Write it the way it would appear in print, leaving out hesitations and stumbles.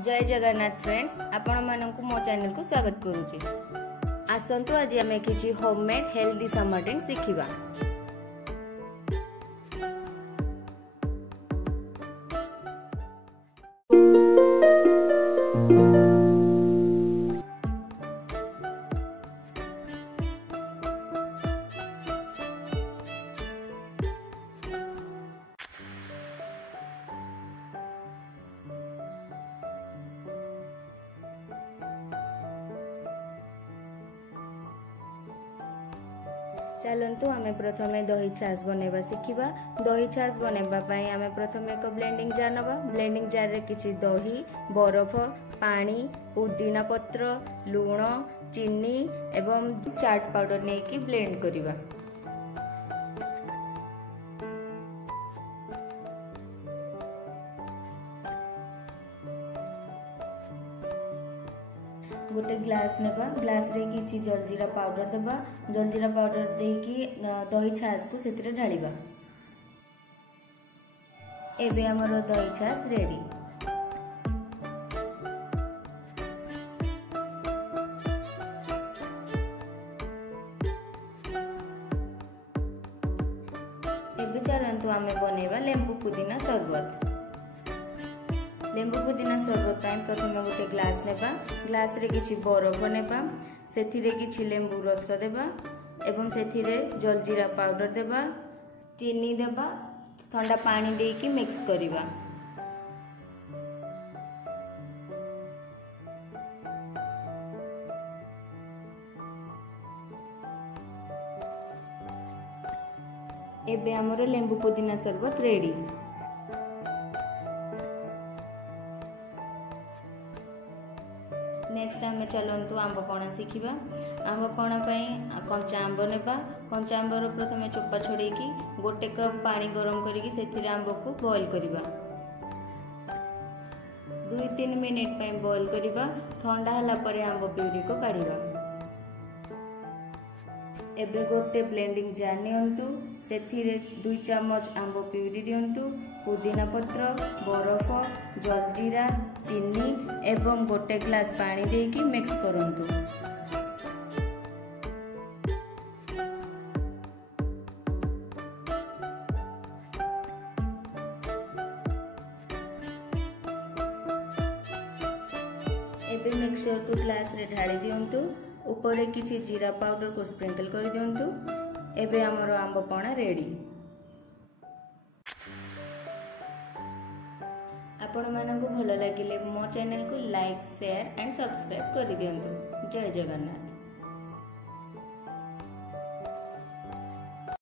जय जगन्नाथ फ्रेंड्स, आपण मानकु मो चैनल को स्वागत करूची। आसंतु आज आमे किछि होममेड हेल्दी समर ड्रिंक सिखिबा। चलतु आमे प्रथमे दही छास बनैबा सिखिबा। दही छास बनैबा पई आमे प्रथमे एक ब्लेंडिंग जार नबा। ब्लेंडिंग जार रे किछि दही, बरफ, पानी, पुदीना पत्र, लूण, चीनी एवं चाट पाउडर नै कि ब्लेंड करिबा। गोटे ग्लास नेबा। ग्लास रे किछि जलजीरा पाउडर देबा। जलजीरा पाउडर देकी दही छास को सेतिरे ढालिबा। एबे हमर दही छास रेडी। एबे चलंतु आमे बनेबा लेंबू पुदीना शरबत। लेंबू पुदीना शरबत पाई प्रथम गोटे ग्लास नेबा। ग्लास रे किछि बरफ नेबा। सेथिरे किछि लेंबू रस देबा एवं सेथिरे जलजीरा पाउडर देबा, चीनी देबा, ठंडा पानी देकी मिक्स करिबा। एबे हमर लेंबू पुदीना शरबत रेडी। नेक्स्ट आमे चलंतु आंब पणा सिखिबा। आंब पणा पई कंचा आंब नेबा। कंचा आंबर प्रथमे चोपा छोड़ेकी गोटे कप पानी गरम करिकी सेथिरे आंब को बॉईल करिबा। 2-3 मिनिट पई बॉईल करिबा। ठंडा हला परे आंब प्यूरी को काढिबा। एबे गोटे ब्लेंडिंग जार नियंतु। सेथिरे 2 चम्मच आंब प्यूरी दियंतु, पुदीना पत्र, बरफ, जलजीरा, चीनी एवं गोटे ग्लास पानी देकी मिक्स करंतु। एबे मिक्सचर को ग्लास रे ढाली दियंतु। ऊपर किछि जीरा पाउडर को स्प्रिंकल कर दियंतु। एबे हमर आंब पणा रेडी। आपण मानकु भलो लागिले मो चैनल को लाइक, शेयर एंड सब्सक्राइब कर दियंतु। जय जगन्नाथ।